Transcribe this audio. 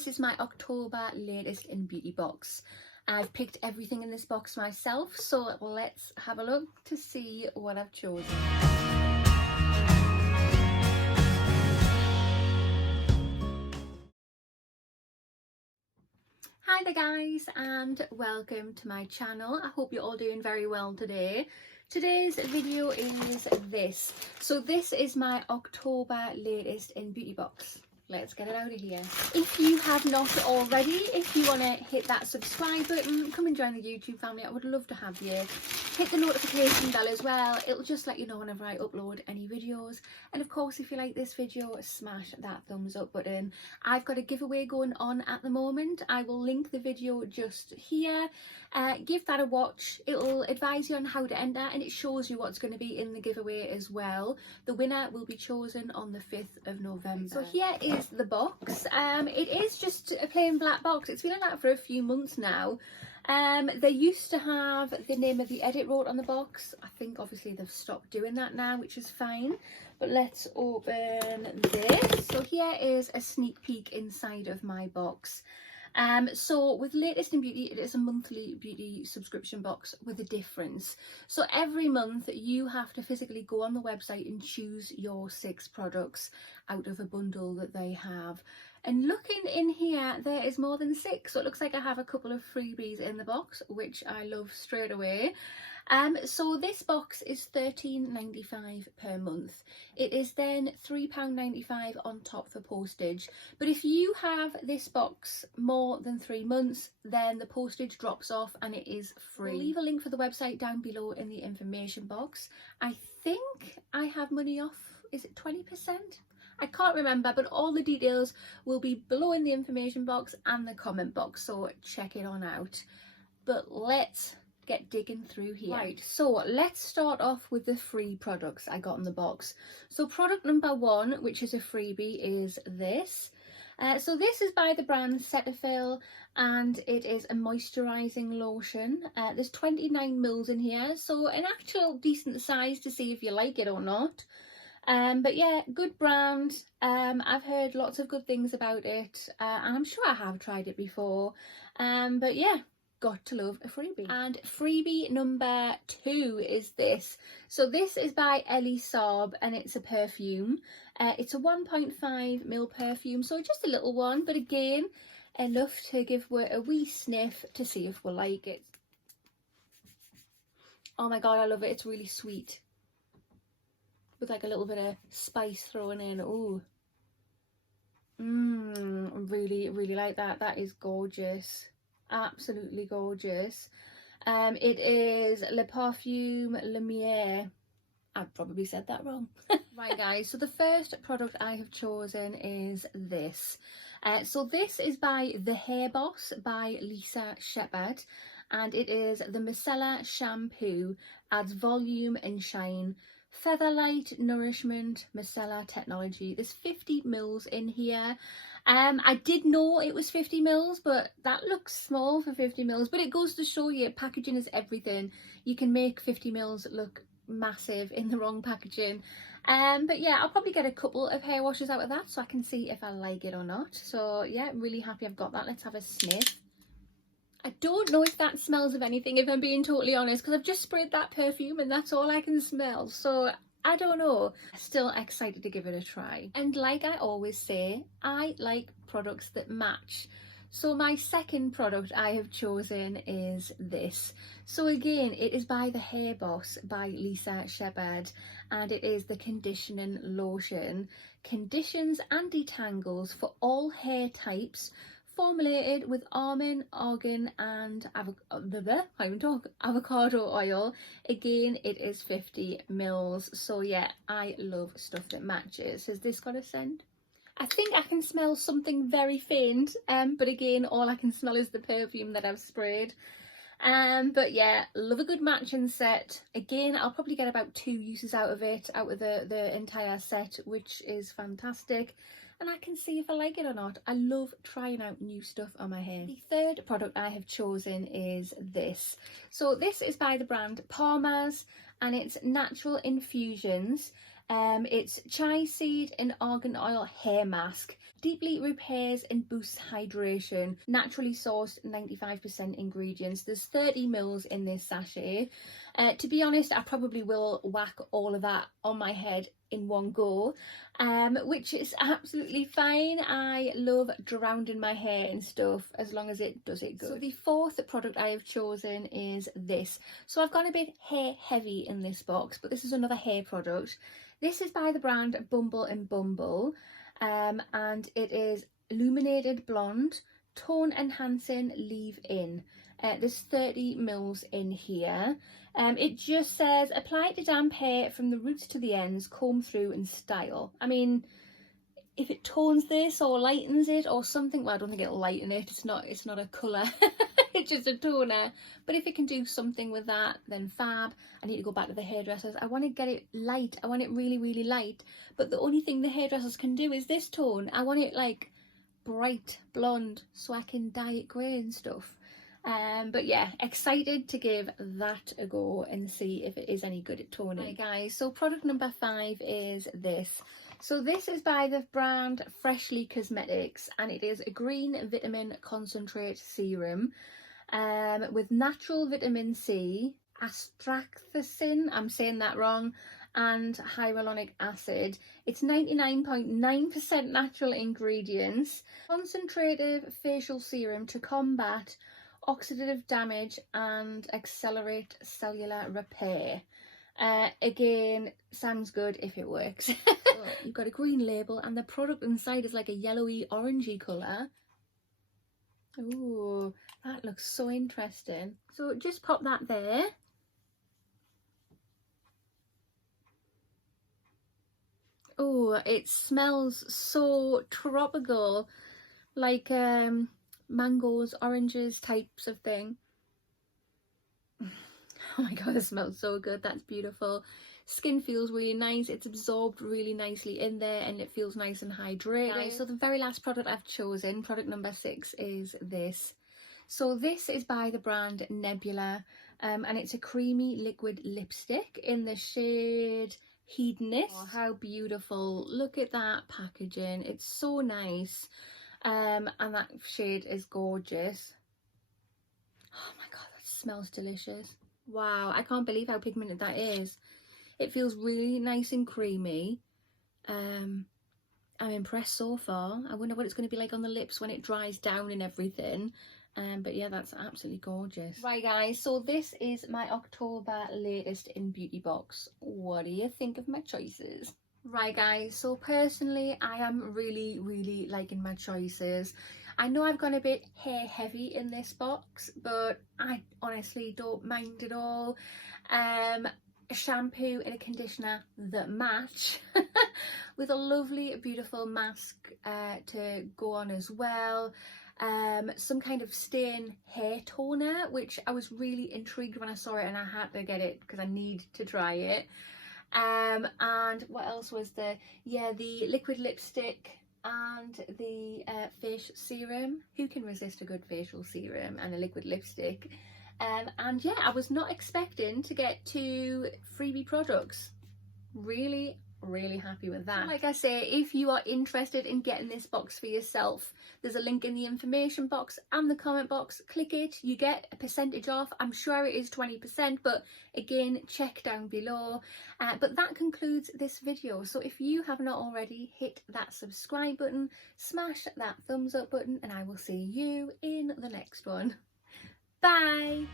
this is my October latest in beauty box. I've picked everything in this box myself, so let's have a look to see what I've chosen. Hi there guys, and welcome to my channel. I hope you're all doing very well today. Today's video is this. So this is my October latest in beauty box. Let's get it out of here. If you have not already, if you want to hit that subscribe button, come and join the YouTube family. I would love to have you. Hit the notification bell as well. It'll just let you know whenever I upload any videos. And of course, if you like this video, smash that thumbs up button. I've got a giveaway going on at the moment. I will link the video just here. Give that a watch. It'll advise you on how to enter, and it shows you what's going to be in the giveaway as well. The winner will be chosen on the 5th of November. So here is the box. It is just a plain black box. It's been like that for a few months now. They used to have the name of the edit wrote on the box. I think obviously they've stopped doing that now, which is fine. But let's open this. So here is a sneak peek inside of my box. So with Latest in Beauty, it is a monthly beauty subscription box with a difference. So every month you have to physically go on the website and choose your 6 products out of a bundle that they have. And looking in here, there is more than 6. So it looks like I have a couple of freebies in the box, which I love straight away. So this box is £13.95 per month. It is then £3.95 on top for postage. But if you have this box more than 3 months, then the postage drops off and it is free. I'll leave a link for the website down below in the information box. I think I have money off, is it 20%? I can't remember, but all the details will be below in the information box and the comment box, so check it on out. But let's get digging through here. Right, so let's start off with the free products I got in the box. So product number 1, which is a freebie, is this. So this is by the brand Cetaphil, and it is a moisturising lotion. There's 29ml in here, so an actual decent size to see if you like it or not. But yeah, good brand. I've heard lots of good things about it, and I'm sure I have tried it before. But yeah, got to love a freebie. And freebie number 2 is this. So this is by Ellie Saab, and it's a perfume. It's a 1.5ml perfume, so just a little one, but again, enough to give a wee sniff to see if we'll like it. Oh my god, I love it. It's really sweet, with like a little bit of spice thrown in. Ooh. Really like that. That is gorgeous. Absolutely gorgeous. It is Le Parfum Lumiere. I probably said that wrong. Right guys, so the first product I have chosen is this. So this is by The Hair Boss by Lisa Shepherd, and it is the micellar shampoo. Adds volume and shine. Featherlight nourishment micellar technology. There's 50ml in here. I did know it was 50ml, but that looks small for 50ml. But it goes to show you, packaging is everything. You can make 50ml look massive in the wrong packaging. But yeah, I'll probably get a couple of hair washes out of that so I can see if I like it or not. So yeah, I'm really happy I've got that. Let's have a sniff. I don't know if that smells of anything, if I'm being totally honest, because I've just sprayed that perfume and that's all I can smell. So I don't know. Still excited to give it a try. And like I always say, I like products that match. So my second product I have chosen is this. So again, it is by The Hair Boss by Lisa Shepherd, and it is the conditioning lotion. Conditions and detangles for all hair types. Formulated with almond, argan and avocado oil. Again, it is 50ml. So yeah, I love stuff that matches. Has this got a scent? I think I can smell something very faint, but again, all I can smell is the perfume that I've sprayed. But yeah, love a good matching set. Again, I'll probably get about 2 uses out of it, out of the entire set, which is fantastic. And I can see if I like it or not. I love trying out new stuff on my hair. The third product I have chosen is this. So this is by the brand Palmer's, and it's Natural Infusions. It's chai seed and argan oil hair mask. Deeply repairs and boosts hydration. Naturally sourced 95% ingredients. There's 30 mils in this sachet. To be honest, I probably will whack all of that on my head in one go, which is absolutely fine. I love drowning my hair in stuff as long as it does it good. So the fourth product I have chosen is this. So I've gone a bit hair heavy in this box, but this is another hair product. This is by the brand Bumble and Bumble, and it is illuminated blonde, tone enhancing leave-in. There's 30 mils in here. It just says apply to damp hair from the roots to the ends, comb through and style. I mean, if it tones this or lightens it or something, well, I don't think it'll lighten it. It's not a colour. It's just a toner. But if it can do something with that, then fab. I need to go back to the hairdressers. I want to get it light. I want it really, really light. But the only thing the hairdressers can do is this tone. I want it like bright blonde so I can dye it grey and stuff. But yeah, excited to give that a go and see if it is any good at toning. Right guys, so product number 5 is this. So this is by the brand Freshly Cosmetics, and it is a green vitamin concentrate serum with natural vitamin C, astraxanthin, I'm saying that wrong, and hyaluronic acid. It's 99.9% natural ingredients. Concentrated facial serum to combat oxidative damage and accelerate cellular repair. Again, sounds good if it works. You've got a green label and the product inside is like a yellowy orangey colour. Ooh, that looks so interesting. So just pop that there. Oh, it smells so tropical, like mangoes, oranges types of thing. Oh my god, it smells so good. That's beautiful. Skin feels really nice. It's absorbed really nicely in there and it feels nice and hydrated. Nice. So the very last product I've chosen, product number 6, is this. So this is by the brand Nebula, and it's a creamy liquid lipstick in the shade Hedonist. Oh, how beautiful. Look at that packaging. It's so nice. And that shade is gorgeous. Oh my god, that smells delicious. Wow, I can't believe how pigmented that is. It feels really nice and creamy. I'm impressed so far. I wonder what it's going to be like on the lips when it dries down and everything. But yeah, that's absolutely gorgeous. Right guys, so this is my October latest in beauty box. What do you think of my choices? Right guys, so personally I am really liking my choices. I know I've gone a bit hair heavy in this box, but I honestly don't mind at all. A shampoo and a conditioner that match with a lovely beautiful mask to go on as well. Some kind of stain hair toner, which I was really intrigued when I saw it and I had to get it because I need to try it. And what else was there? Yeah, the liquid lipstick and the face serum. Who can resist a good facial serum and a liquid lipstick? And yeah, I was not expecting to get 2 freebie products. Really happy with that. Like I say, if you are interested in getting this box for yourself, there's a link in the information box and the comment box. Click it, you get a percentage off. I'm sure it is 20%, but again, check down below. But that concludes this video. So if you have not already, hit that subscribe button, smash that thumbs up button, and I will see you in the next one. Bye.